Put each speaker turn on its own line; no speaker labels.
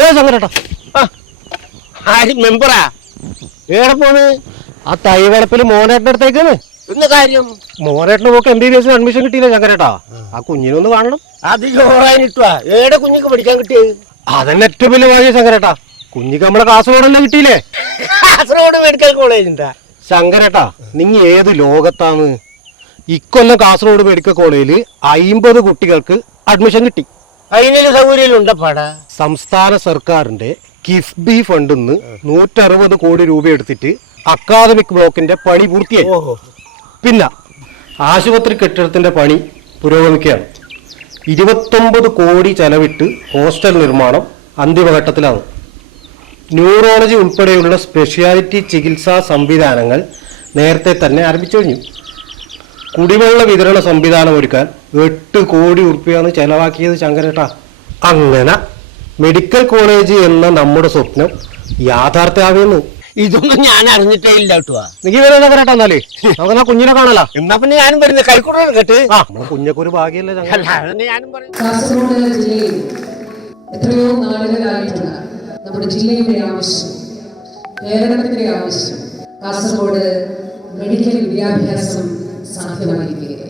ഏ ശങ്കരേട്ടാ
ആര് മെമ്പറാ? ഏടെ പോണ്?
ആ തൈവളപ്പിൽ മോനേട്ടന്റെ അടുത്തേക്കാണ്.
ഇന്ന് കാര്യം?
മോനേട്ടന് നോക്ക് എം ബി ബി എസിന് അഡ്മിഷൻ കിട്ടിയില്ല ശങ്കരേട്ടാ ആ കുഞ്ഞിനൊന്ന് കാണണം.
അത് ചോറാനിട്ടുവാ ഏടെ കുഞ്ഞിക്ക് പഠിക്കാൻ കിട്ടിയത്?
അതന്നെ ഏറ്റവും വലിയ ഭാഗ്യം ശങ്കരേട്ടാ കുഞ്ഞിക്ക് നമ്മളെ കാസർഗോഡല്ലേ കിട്ടിയില്ലേ?
കാസർഗോഡ് മെഡിക്കൽ കോളേജ് ഉണ്ടാ
ശങ്കരേട്ടാ നിങ്ങ ഏത് ലോകത്താണ്? ഇക്കൊല്ലം കാസർഗോഡ് മെഡിക്കൽ കോളേജിൽ അയിമ്പത് കുട്ടികൾക്ക് അഡ്മിഷൻ കിട്ടി.
അതിനുള്ള സൗകര്യം ഉണ്ടപ്പാടാ
സംസ്ഥാന സർക്കാരിന്റെ കിഫ്ബി ഫണ്ടിൽ നിന്ന് നൂറ്ററുപത് കോടി രൂപ എടുത്തിട്ട് അക്കാദമിക് ബ്ലോക്കിന്റെ പണി പൂർത്തിയായി. പിന്നെ ആശുപത്രി കെട്ടിടത്തിന്റെ പണി പുരോഗമിക്കുകയാണ്. ഇരുപത്തൊമ്പത് കോടി ചെലവിട്ട് ഹോസ്റ്റൽ നിർമ്മാണം അന്തിമഘട്ടത്തിലാണ്. ന്യൂറോളജി ഉൾപ്പെടെയുള്ള സ്പെഷ്യാലിറ്റി ചികിത്സാ സംവിധാനങ്ങൾ നേരത്തെ തന്നെ ആരംഭിച്ചു കഴിഞ്ഞു. കുടിവെള്ള വിതരണ സംവിധാനം ഒരുക്കാൻ എട്ട് കോടി ഉറുപ്പിയാണ് ചെലവാക്കിയത് ശങ്കരേട്ട. അങ്ങനെ മെഡിക്കൽ കോളേജ് എന്ന നമ്മുടെ സ്വപ്നം യാഥാർത്ഥ്യമാകുന്നു
ഇതൊന്നും ഞാൻ അറിഞ്ഞിട്ടേ ഇല്ല കേട്ടുവാ
നീ വരുന്ന ശങ്കരേട്ടാ എന്നാലേ? നമുക്ക് ആ കുഞ്ഞിനെ കാണല?
എന്നാ പിന്നെ ഞാനും വരുന്നത് കരിക്കൂടെ കേട്ട്.
ആ കുഞ്ഞൊക്കെ ഒരു ഭാഗ്യല്ലേ
ഞാനും പറയും
കാസർഗോഡ് ജില്ലയിൽ എത്രയോ നാളുകളായിട്ടുള്ള നമ്മുടെ ജില്ലയുടെ ആവശ്യം കേരളത്തിന്റെ ആവശ്യം കാസർഗോഡ് മെഡിക്കൽ വിദ്യാഭ്യാസം സാധ്യമായിരിക്കുകയാണ്